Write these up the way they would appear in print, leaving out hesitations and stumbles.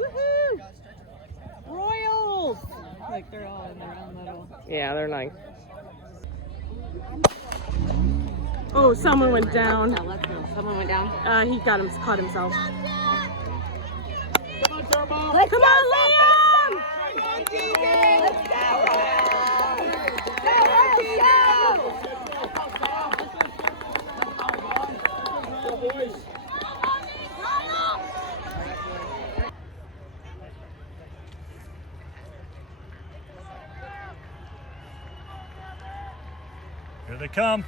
Woohoo! Royals! Like they're all in their own little. Yeah, they're nice. Oh, someone went down. Someone went down. He caught himself. Come on, Come on, Liam! Let's go! Here they come.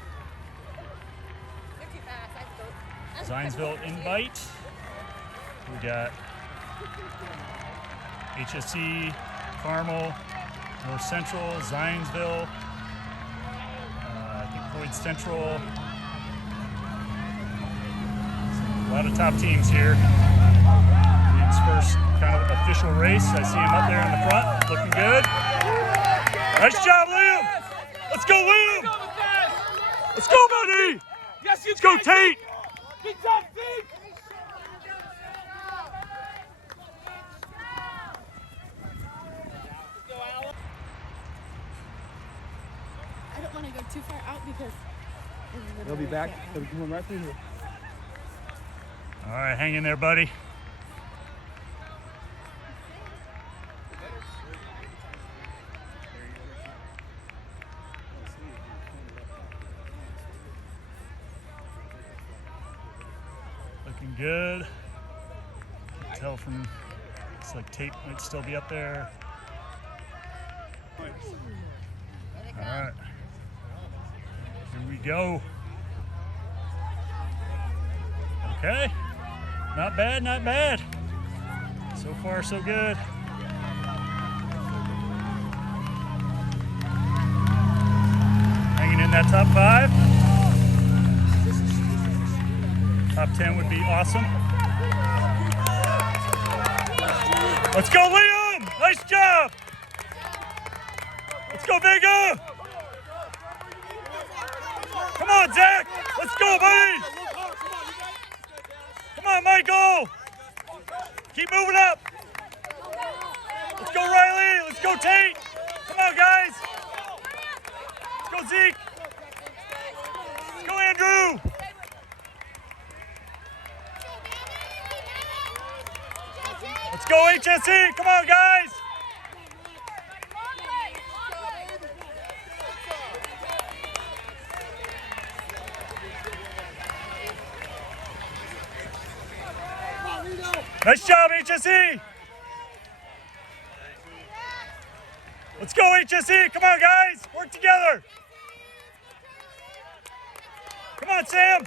Zionsville invite. We got HSC, Carmel, North Central, Zionsville, I think Floyd Central. A lot of top teams here. It's first kind of official race. I see him up there in the front, looking good. Nice job, Liam. Let's go, Liam. Let's go, buddy. Yes, Let's go, Tate. Keep tough, Tate. I don't want to go too far out because They'll be back. They'll be coming right through here. All right, hang in there, buddy. Looking good. Can tell from, it's like Tate might still be up there. All right. Here we go. Okay. Not bad, not bad. So far, so good. Hanging in that top 5. Top 10 would be awesome. Let's go, Liam! Nice job! Let's go, Vega! Come on, Zach! Let's go, buddy! Come on, Michael! Keep moving up! Let's go, Riley! Let's go, Tate! Come on, guys! Let's go, Zeke! Let's go, Andrew! Let's go, HSE! Come on, guys! Nice job, HSE! Let's go, HSE! Come on, guys! Work together! Come on, Sam!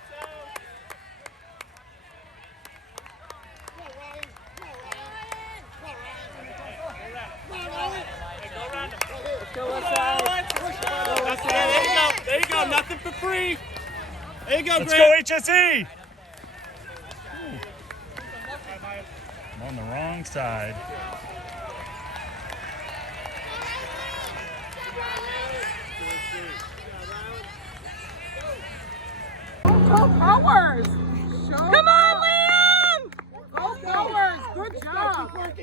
There you go. Nothing for free. There you go, Let's Grant. go, HSE! I'm on the wrong side. Go Powers! Come on, Liam! Go Powers! Good job! Good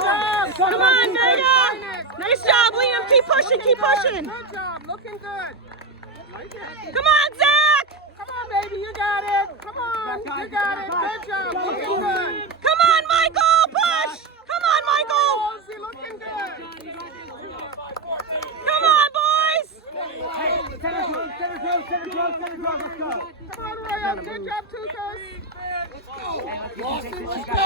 job! Come on, Vega! Nice job, Liam! Keep pushing, keep pushing! Good job, looking good! Come on, Zach! Come on, baby, you got it! Come on, you got it! Good job, looking good! Come on, Michael! Push! Come on, Michael! Looking good! Come on, boys! Center growth, let's go. Come on, Royal! Good job, Tukas! Let's go!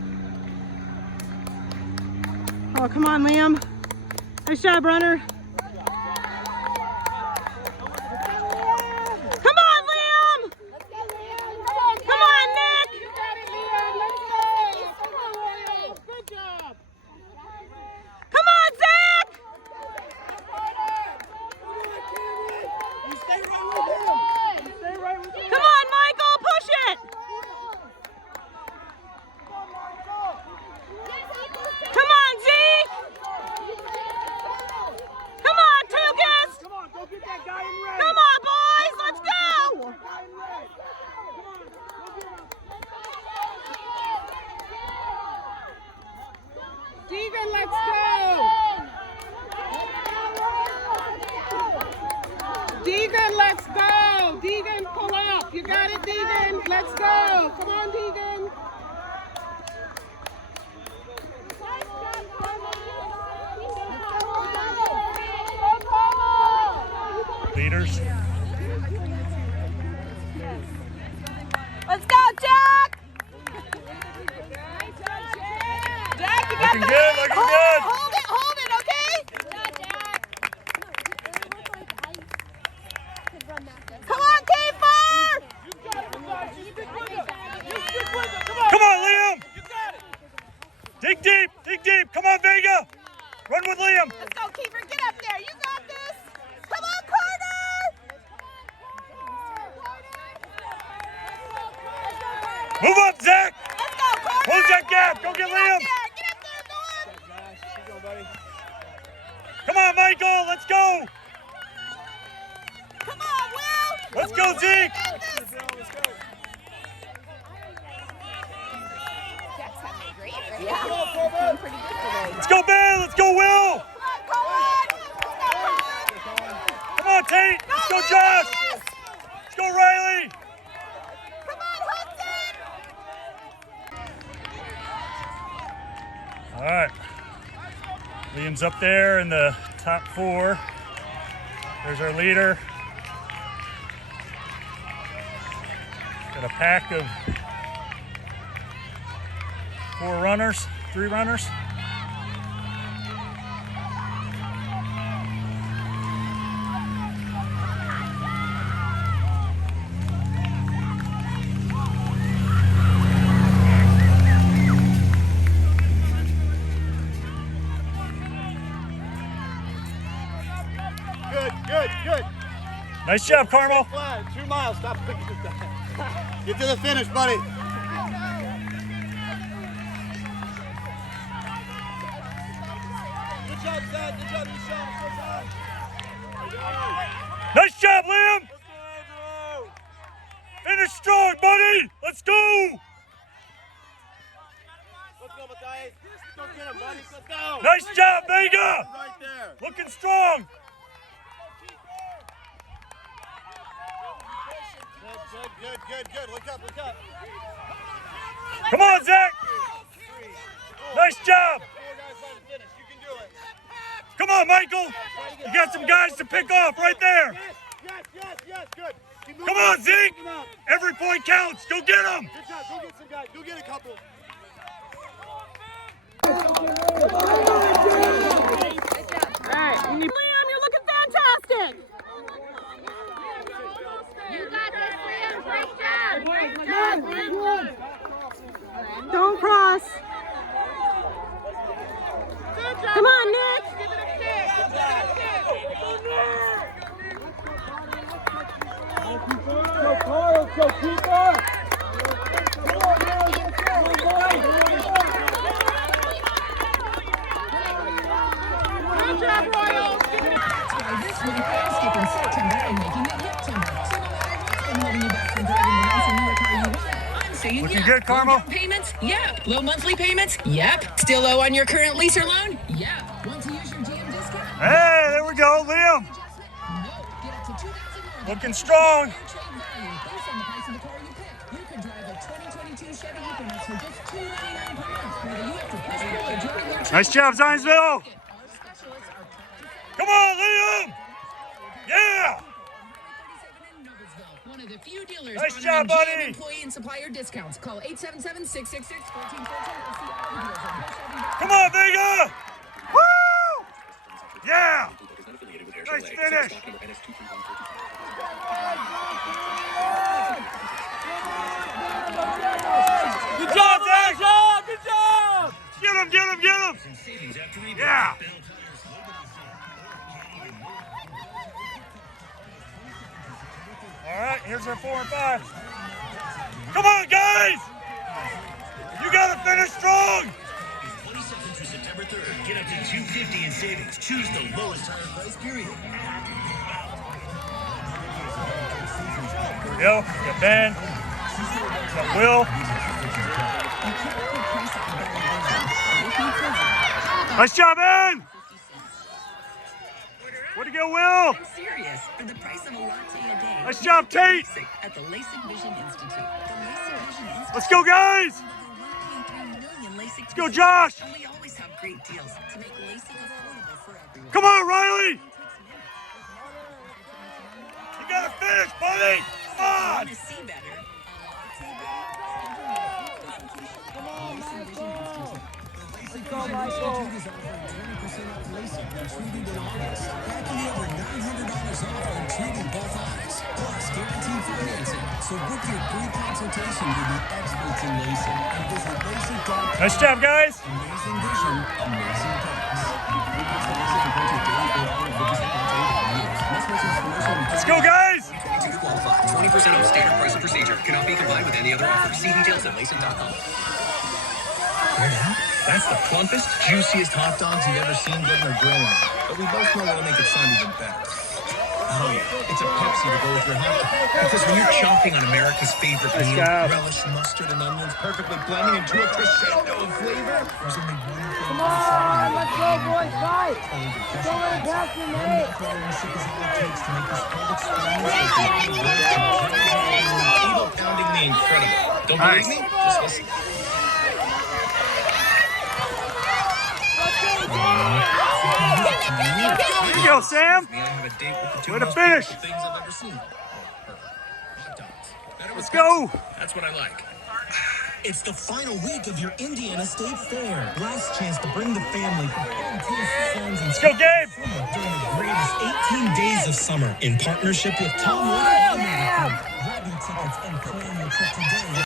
Oh, come on, Liam. Nice job, runner. Come on, Liam. Come on, Nick. Good job. Come on, Zach. Come on, Michael. Push it. Come on, Zeke. Come on, Tukas! Come on, go get that guy in red. Come on, boys! Let's go! Deegan, let's go. Deegan, pull up. You got it, Deegan. Let's go. Come on, Deegan. Leaders. Let's go, Jack! Jack, you got Looking the good, looking good. Hold it, okay? Come on, Kiefer! Come on, Liam. Dig deep. Come on, Vega. Run with Liam. Let's go, Kiefer, get up there. You got this. Come on, Carter! Move up, Zach. Let's go, Carter! Close that gap. Go get Liam. Get up there, go on! Come on, Michael. Let's go. Come on, Will! Let's go, Zeke. Yeah. Pretty good today. Let's go, Ben. Let's go, Will. Come on, Tate. Let's go, Josh. Let's go, Riley. Come on, Hudson! All right. Liam's up there in the top 4. There's our leader. Got a pack of 4 runners, 3 runners. Good. Nice job, Carmel. Flag, 2 miles. Stop picking that. Get to the finish, buddy. Good job, Zach. Good job, Michelle. Nice job, Liam. Finish strong, buddy. Let's go. Let's go, Matthias. Let's go get him, buddy. Let's go. Nice job, Vega. Right there. Looking strong. Good. Look up. Come on, Zach. Nice job. 4 guys by the finish. You can do it. Come on, Michael. You got some guys to pick off right there. Yes. Good. Keep moving. Come on, Zeke. Keep moving up. Every point counts. Go get them. Good job. Go get some guys. Go get a couple. Hey, Liam, you're looking fantastic. You got this, Liam. Great job. Don't cross. Come on, Nick. Go, Carl. Go, Kiefer. Good job, Royals. This week, skipping September and making it September. So no matter what's been holding you back from driving the nice and newer car you want, I'm saying Looking yep. good, Carmel. Low down payments? Yep. Low monthly payments? Yep. Still low on your current lease or loan? Yep. Want to use your GM discount? Hey, there we go, Liam. No. Get up to $2,000 more. Looking strong. Trade value based on the price of the car you pick. You could drive a 2022 Chevy Equinox for just $299 per month. Whether you have to push pull or drive your Nice job, Zionsville. Our specialists are Come on, Liam. Yeah. one of the few dealers Nice honoring job, buddy. GM employee and supplier discounts. Call 877-666-1414 or see all the deals on Buhr. Come on, Vega. Woo. Yeah. Nice finish. Good job, Zach. Good job. Get him. Yeah. All right, here's our 4 and 5. Come on, guys. You got to finish strong. 22nd through September 3rd. Get up to $250 in savings. Choose the lowest tire price, period. Here we go. Got Ben. Got Will. Nice job, Ben. Way to go. go, Will. I'm serious. For the price of a latte a day. Nice job, Tate. At the LASIK Vision Institute. The LASIK Vision Institute. Let's go, guys. Let's go, Josh. And we always have great deals to make LASIK affordable for everyone. Come on, Riley. You gotta finish, buddy. Come on. Want to see better? Go, Michael. Nice job, guys. Let's go, guys. 20% off standard price and procedure. Cannot be combined with any other offer. See details at LASIK.com. That's the plumpest, juiciest hot dogs you've ever seen getting a grill on. But we both know what'll make it sound even better. Oh yeah, it's a Pepsi to go with your hot dog. Because when you're chomping on America's favorite meal, relish, mustard, and onions perfectly blending into a crescendo of flavor, there's only one thing. Come on, let's go, boys, fight. Don't let it pass you, mate. Evil pounding the incredible. Don't believe me? Just listen. Here you go, Sam. Way to finish. Let's go. That's what I like. It's the final week of your Indiana State Fair. Last chance to bring the family friends and Let's go, Gabe. during the greatest 18 days of summer in partnership with Tom Wood. Grab your tickets and plan your trip today.